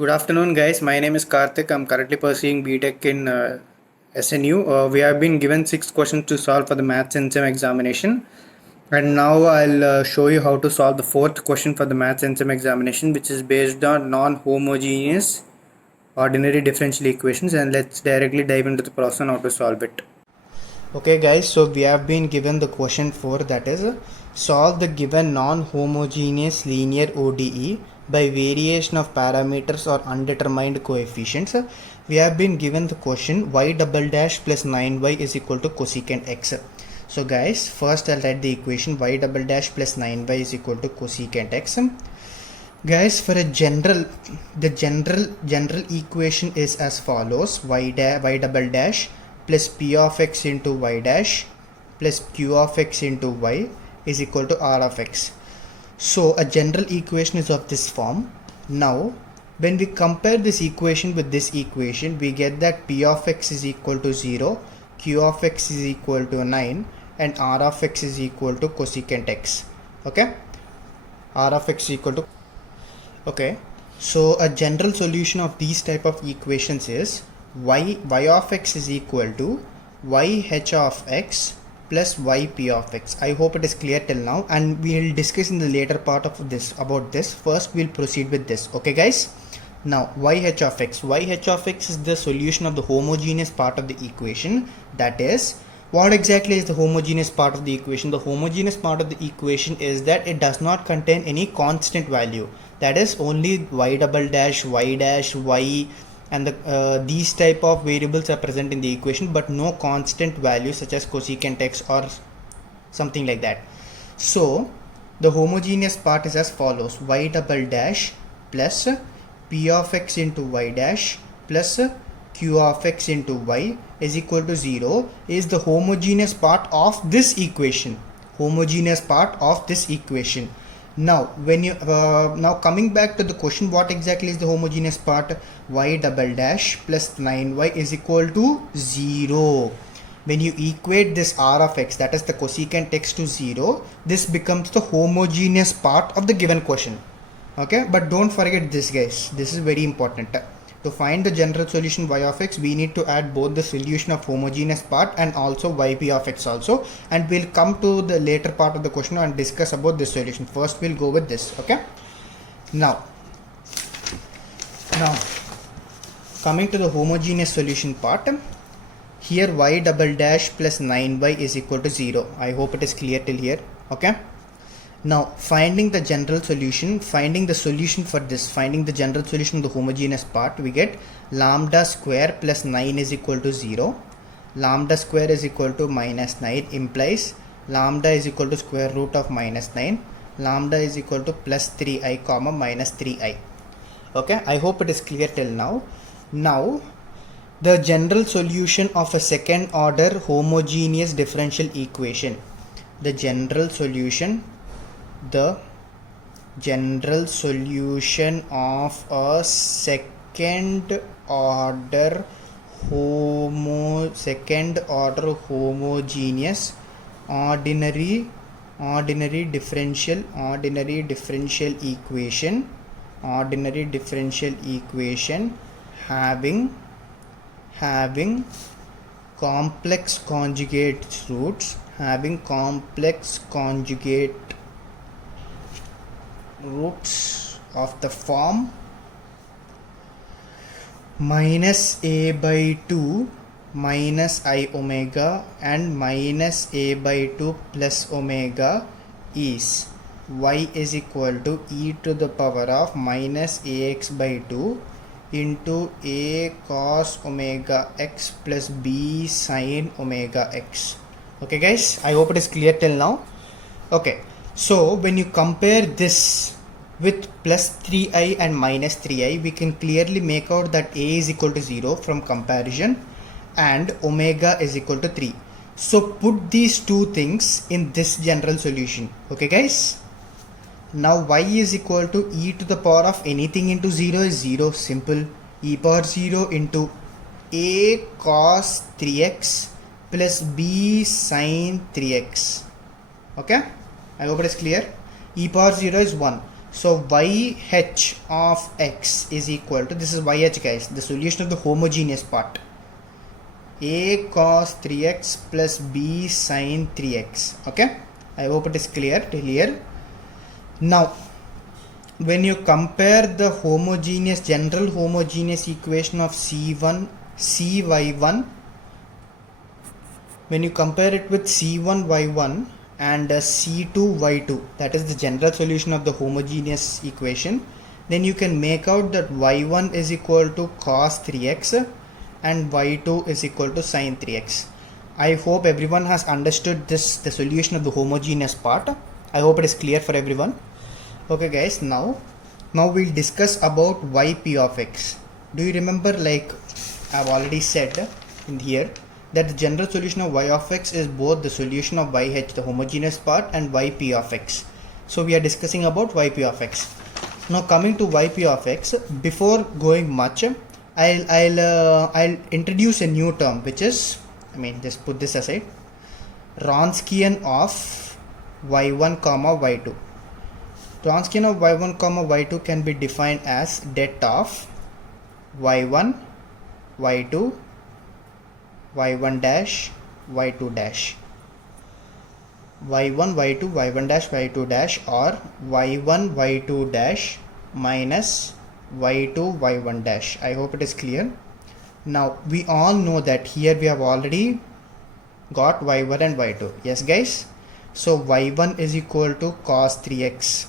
Good afternoon, guys. My name is Karthik. I'm currently pursuing BTech in SNU. We have been given 6 questions to solve for the Maths NSEM examination. And now I'll show you how to solve the fourth question for the Maths NSEM examination, which is based on non-homogeneous ordinary differential equations. And let's directly dive into the process on how to solve it. Okay, guys. So we have been given the question 4, that is, solve the given non-homogeneous linear ODE by variation of parameters or undetermined coefficients. We have been given the question y double dash plus 9y is equal to cosecant x. So guys, first I'll write the equation y double dash plus 9y is equal to cosecant x. Guys, for a general equation is as follows: y double dash plus p of x into y dash plus q of x into y is equal to r of x. So a general equation is of this form. Now when we compare this equation with this equation, we get that p of x is equal to 0, q of x is equal to 9, and r of x is equal to cosecant x. Okay, r of x is equal to, okay, so a general solution of these type of equations is y of x is equal to y h of x plus y p of x. I hope it is clear till now, and we'll discuss in the later part of this about this. First we'll proceed with this. Okay guys, now y h of x is the solution of the homogeneous part of the equation. That is, what exactly is the homogeneous part of the equation? The homogeneous part of the equation is that it does not contain any constant value. That is, only y double dash, y, and these type of variables are present in the equation, but no constant value such as cosecant x or something like that. So the homogeneous part is as follows: y double dash plus p of x into y dash plus q of x into y is equal to 0 is the homogeneous part of this equation. Now when you now coming back to the question, what exactly is the homogeneous part? Y double dash plus 9y is equal to 0. When you equate this r of x, that is the cosecant x, to 0, this becomes the homogeneous part of the given question. Okay, but don't forget this, guys. This is very important. To find the general solution y of x, we need to add both the solution of homogeneous part and also yp of x also, and we'll come to the later part of the question and discuss about this solution. First we'll go with this. Okay, now coming to the homogeneous solution part, here y double dash plus 9y is equal to 0. I hope it is clear till here. Okay, now finding the general solution, finding the general solution of the homogeneous part, we get lambda square plus 9 is equal to 0. Lambda square is equal to minus 9 implies lambda is equal to square root of minus 9. Lambda is equal to plus 3i comma minus 3i. Okay, I hope it is clear till now. Now the general solution of a second order homogeneous differential equation. The general solution of a second order homogeneous ordinary differential equation having complex conjugate roots, of the form minus a by 2 minus I omega and minus a by 2 plus omega is y is equal to e to the power of minus ax by 2 into a cos omega x plus b sin omega x. Okay guys, I hope it is clear till now. Okay, so when you compare this with plus 3i and minus 3i, we can clearly make out that a is equal to 0 from comparison and omega is equal to 3. So put these two things in this general solution. Okay guys, now y is equal to e to the power of anything into 0 is 0. Simple. E power 0 into a cos 3x plus b sin 3x. Okay, I hope it is clear. E power 0 is 1. So YH of x is equal to, this is YH guys, the solution of the homogeneous part, a cos 3x plus b sin 3x. Okay, I hope it is clear till here. Now when you compare the general homogeneous equation of C1 Cy1, when you compare it with C1y1 and C2y2, that is the general solution of the homogeneous equation, then you can make out that y1 is equal to cos 3x and y2 is equal to sin 3x. I hope everyone has understood this, the solution of the homogeneous part. I hope it is clear for everyone. Okay guys, now we'll discuss about yp of x. Do you remember, like I've already said in here, that the general solution of y of x is both the solution of yh, the homogeneous part, and yp of x. So we are discussing about yp of x. Now coming to yp of x, before going much, I'll introduce a new term, which is, just put this aside, Wronskian of y1 comma y2. Wronskian of y1 comma y2 can be defined as det of y1 y2 y1 dash y2 dash, y1 y2 y1 dash y2 dash, or y1 y2 dash minus y2 y1 dash. I hope it is clear. Now we all know that here we have already got y1 and y2. Yes guys, so y1 is equal to cos 3x,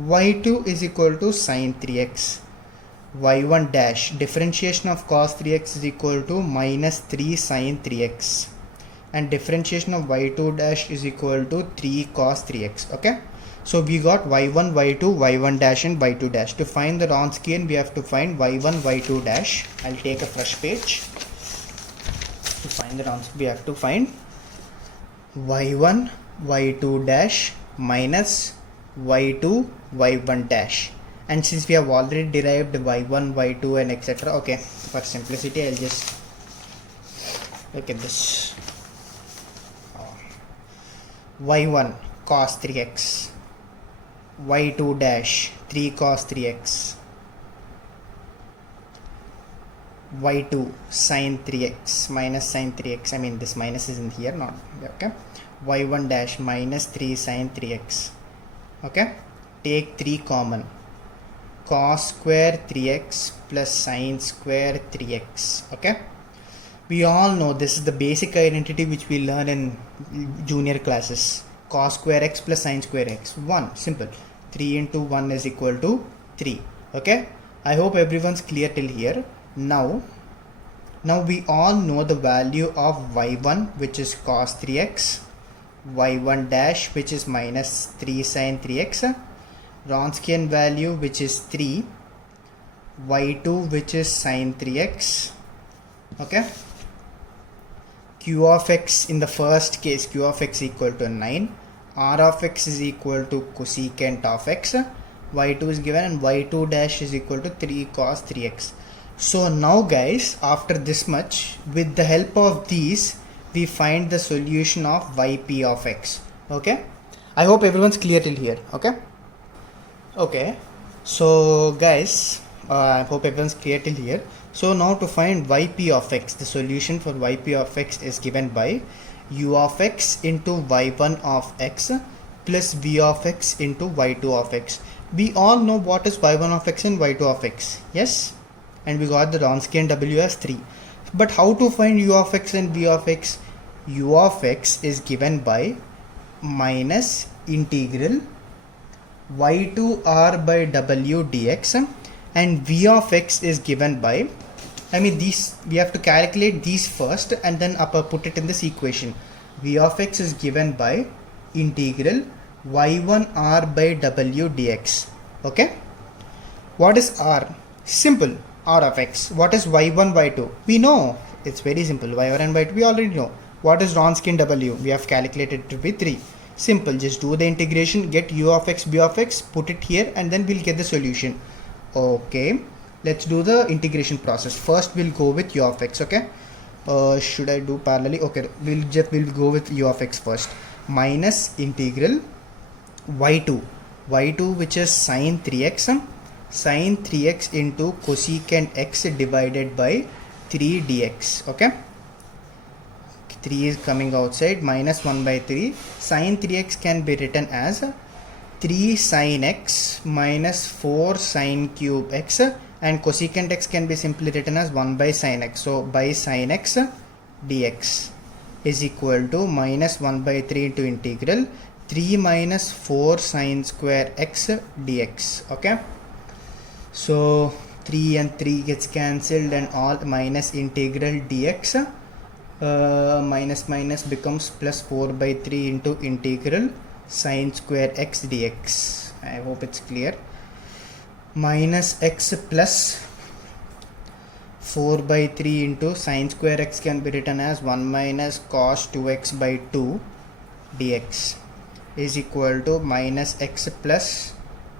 y2 is equal to sin 3x, y1 dash, differentiation of cos 3x is equal to minus 3 sin 3x, and differentiation of y2 dash is equal to 3 cos 3x. Okay, so we got y1 y2 y1 dash and y2 dash. To find the Wronskian, we have to find y1 y2 dash. I'll take a fresh page. To find the Wronskian, we have to find y1 y2 dash minus y2 y1 dash. And since we have already derived y1 y2 and etc., okay, for simplicity I'll just look at this. Y1 cos 3x, y2 dash 3 cos 3x, y2 sin 3x minus sin 3x, this minus is in here, not okay, y1 dash minus 3 sin 3x. Okay, take 3 common, cos square 3x plus sin square 3x. Okay, we all know this is the basic identity which we learn in junior classes. Cos square x plus sin square x, 1, simple. 3 into 1 is equal to 3. Okay, I hope everyone's clear till here. Now we all know the value of y1, which is cos 3x, y1 dash, which is minus 3 sin 3x, Wronskian value, which is 3, y2, which is sin 3x. Okay, q of x, in the first case q of x equal to 9, r of x is equal to cosecant of x, y2 is given, and y2 dash is equal to 3 cos 3x. So now guys, after this much, with the help of these, we find the solution of yp of x. Okay, I hope everyone's clear till here. Okay, so guys, I hope everyone's clear till here. So now to find yp of x, the solution for yp of x is given by u of x into y1 of x plus v of x into y2 of x. We all know what is y1 of x and y2 of x. Yes, and we got the Wronskian w as 3. But how to find u of x and v of x? U of x is given by minus integral y2r by w dx, and v of x is given by, these we have to calculate these first and then put it in this equation. V of x is given by integral y1r by w dx. Okay, what is r? Simple, r of x. What is y1 y2? We know, it's very simple. y1 and y2 we already know. What is Wronskian w? We have calculated it to be 3. Simple, just do the integration, get u of x, b of x, put it here, and then we'll get the solution. Okay, let's do the integration process. First we'll go with u of x. Okay, should I do parallelly? Okay, we'll go with u of x first. Minus integral y2. y2 which is sine 3x, sine 3x into cosecant x divided by 3 dx. Okay, 3 is coming outside, minus 1 by 3. Sine 3x can be written as 3 sine x minus 4 sine cube x, and cosecant x can be simply written as 1 by sine x. So by sine x dx is equal to minus 1 by 3 into integral 3 minus 4 sine square x dx. Okay, so 3 and 3 gets cancelled and all, minus integral dx, minus minus becomes plus 4 by 3 into integral sine square x dx. I hope it's clear. Minus x plus 4 by 3 into sine square x can be written as 1 minus cos 2x by 2 dx is equal to minus x plus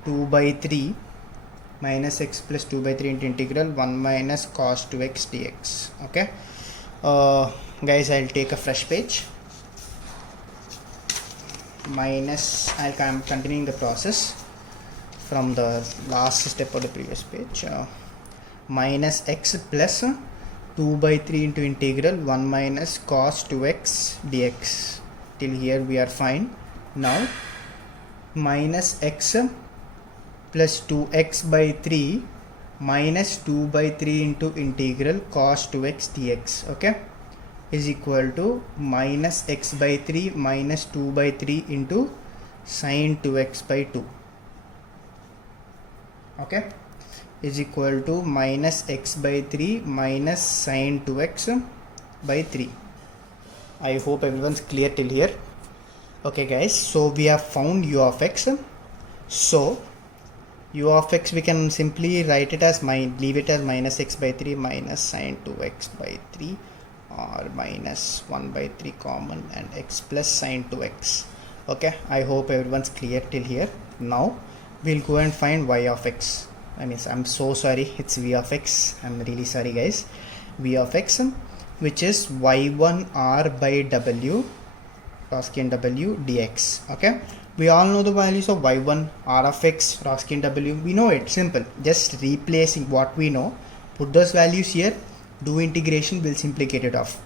2 by 3, minus x plus 2 by 3 into integral 1 minus cos 2x dx. Okay, guys, I'll take a fresh page. Minus, I'm continuing the process from the last step of the previous page. Minus x plus 2 by 3 into integral 1 minus cos 2x dx. Till here we are fine. Now minus x plus 2x by 3 minus 2 by 3 into integral cos 2x dx. Okay, is equal to minus x by 3 minus 2 by 3 into sine 2x by 2. Okay, is equal to minus x by 3 minus sine 2x by 3. I hope everyone's clear till here. Okay guys, so we have found u of x. So u of x we can simply write it as leave it as minus x by 3 minus sine 2x by 3, or minus 1 by 3 common and x plus sine 2x. Okay, I hope everyone's clear till here. Now we'll go and find y of x. I'm so sorry, it's v of x. I'm really sorry guys. V of x, which is y1 r by w Roskian w dx. Okay, we all know the values of y1 r of x Roskian w. We know it, simple, just replacing what we know, put those values here, do integration, will simply get it off.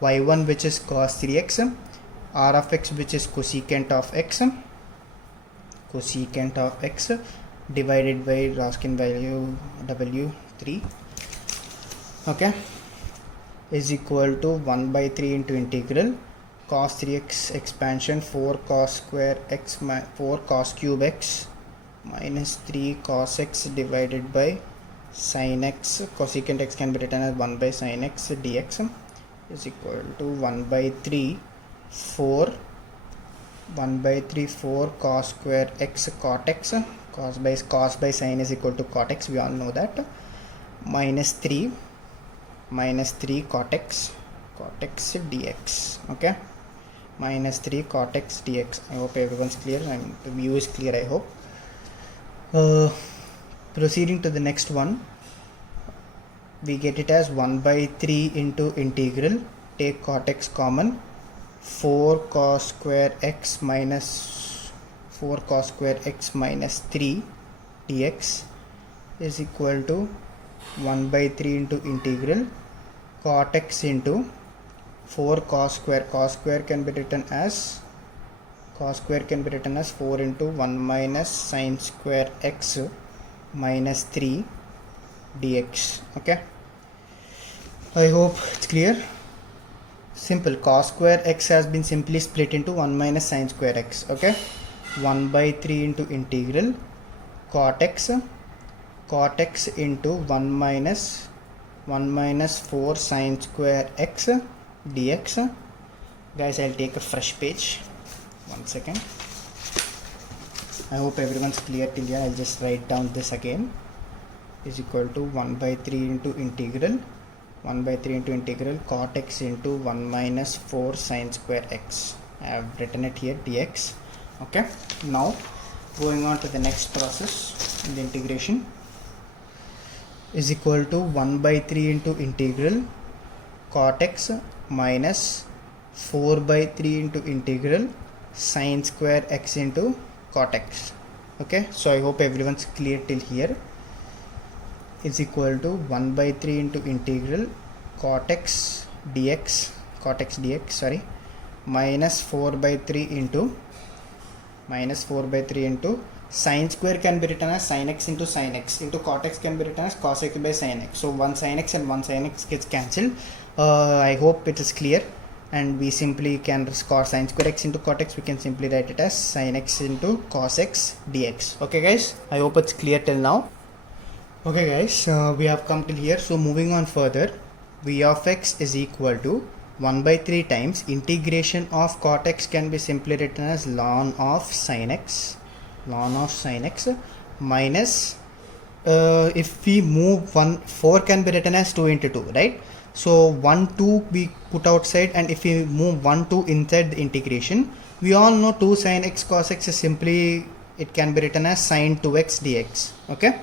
Y1 which is cos 3x, r of x which is cosecant of x, divided by Roskian value w3. Okay, is equal to 1 by 3 into integral cos 3x expansion 4 cos square x 4 cos cube x minus 3 cos x divided by sin x. Cosecant x can be written as 1 by sin x dx is equal to 1 by 3 4 cos square x cot x, cos by sin is equal to cot x, we all know that, minus 3 cot x dx. Okay, minus 3 cot x dx. I hope everyone's clear and the view is clear, I hope. Proceeding to the next one, we get it as 1 by 3 into integral, take cot x common, 4 cos square x minus 3 dx is equal to 1 by 3 into integral cot x into 4 cos square can be written as 4 into 1 minus sin square x minus 3 dx. Okay, I hope it's clear. Simple, cos square x has been simply split into 1 minus sin square x. Okay, 1 by 3 into integral cot x into 1 minus 4 sin square x dx. Guys, I'll take a fresh page. 1 second. I hope everyone's clear till here. I'll just write down this again. Is equal to 1 by 3 into integral cot x into 1 minus 4 sin square x. I have written it here dx. Okay, now going on to the next process in the integration, is equal to 1 by 3 into integral cot x minus 4 by 3 into integral sin square x into cot x. Okay, so I hope everyone's clear till here. Is equal to 1 by 3 into integral cot x dx, sorry, minus 4 by 3 into sine square can be written as sin x into cot x can be written as cos x by sin x. So one sin x and one sin x gets cancelled. I hope it is clear, and we simply can cos sin square x into cot x, we can simply write it as sin x into cos x dx. Okay guys, I hope it's clear till now. Okay guys, we have come till here. So moving on further, v of x is equal to 1 by 3 times integration of cot x can be simply written as ln of sin x minus if we move 4 can be written as 2 into 2, right? So 1 2 we put outside, and if we move 1 2 inside the integration, we all know 2 sin x cos x is simply, it can be written as sin 2x dx. Okay,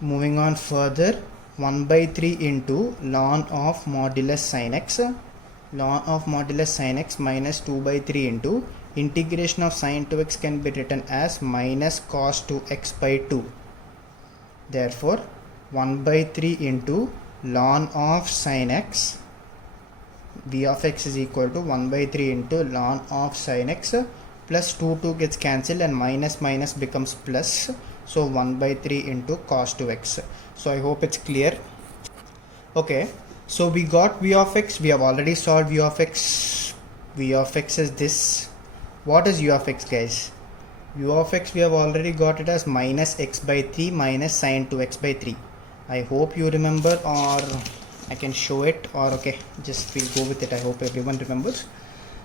moving on further, 1 by 3 into ln of modulus sin x minus 2 by 3 into integration of sin 2x can be written as minus cos 2x by 2. Therefore 1 by 3 into ln of sin x, v of x is equal to 1 by 3 into ln of sin x, plus 2 gets cancelled and minus becomes plus. So 1 by 3 into cos 2x. So I hope it's clear. Okay, so we got v of x, we have already solved v of x. V of x is this. What is u of x, guys? U of x we have already got it as minus x by 3 minus sin 2x by 3. I hope you remember, or I can show it, or okay, just we'll go with it. I hope everyone remembers.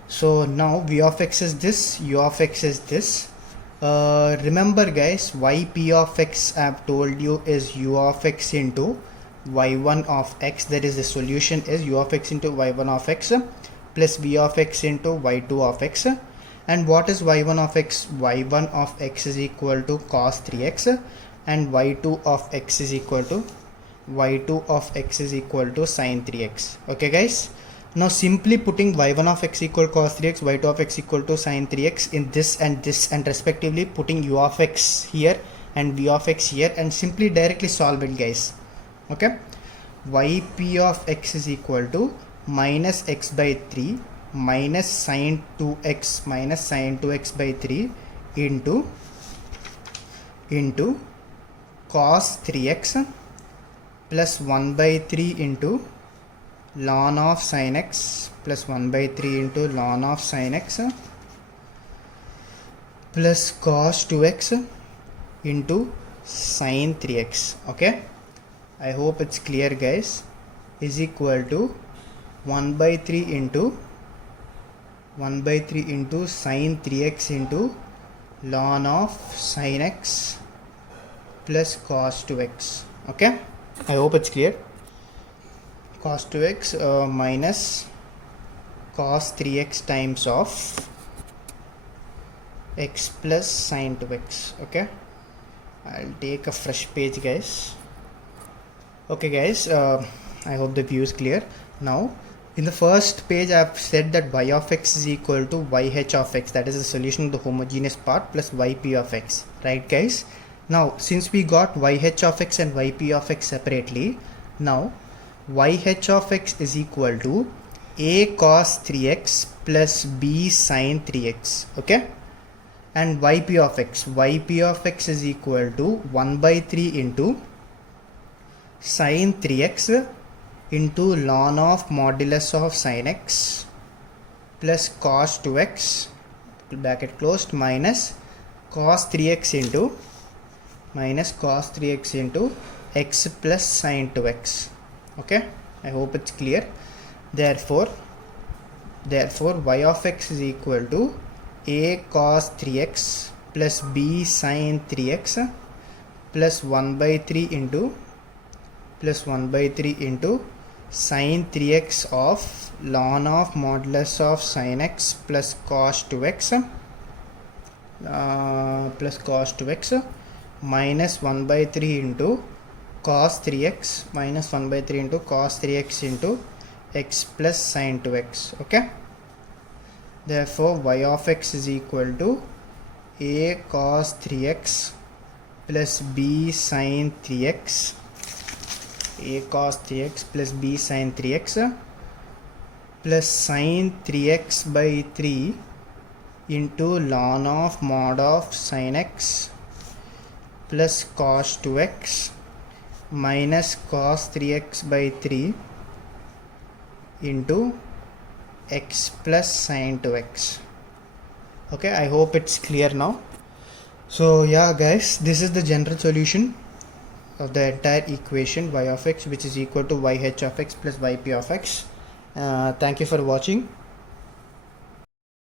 So now v of x is this, u of x is this. Remember guys, yp of x I have told you is u of x into y1 of x, that is the solution is u of x into y1 of x plus v of x into y2 of x. And what is y1 of x? Y1 of x is equal to cos 3x, and y2 of x is equal to sin 3x. Okay guys, now simply putting y1 of x equal cos 3x, y2 of x equal to sin 3x in this and respectively, putting u of x here and v of x here, and simply directly solve it guys. Okay, yp of x is equal to minus x by 3 minus sin 2x by 3 into cos 3x plus 1 by 3 into ln of sin x plus 1 by 3 into ln of sin x plus cos 2x into sin 3x. Okay, I hope it's clear guys, is equal to 1 by 3 into sin 3x into ln of sin x plus cos 2x. Okay, I hope it's clear. Cos 2x minus cos 3x times of x plus sin 2x. Okay, I'll take a fresh page guys. Okay guys, I hope the view is clear. Now in the first page I have said that y of x is equal to yh of x, that is the solution of the homogeneous part, plus yp of x, right guys? Now since we got yh of x and yp of x separately, now yh of x is equal to a cos 3x plus b sin 3x. Okay, and yp of x is equal to 1 by 3 into sin 3x into ln of modulus of sin x plus cos 2x bracket closed minus cos 3x into x plus sin 2x. Okay, I hope it's clear. Therefore y of x is equal to a cos 3x plus b sin 3x plus 1 by 3 into sin 3x of ln of modulus of sin x plus cos 2x minus 1 by 3 into cos 3x into x plus sin 2x. Okay, therefore y of x is equal to a cos 3x plus b sin 3x, a cos 3x plus b sin 3x plus sin 3x by 3 into ln of mod of sin x plus cos 2x minus cos 3x by 3 into x plus sin 2x. Okay, I hope it's clear now. So yeah guys, this is the general solution of the entire equation y of x, which is equal to yh of x plus yp of x. Thank you for watching.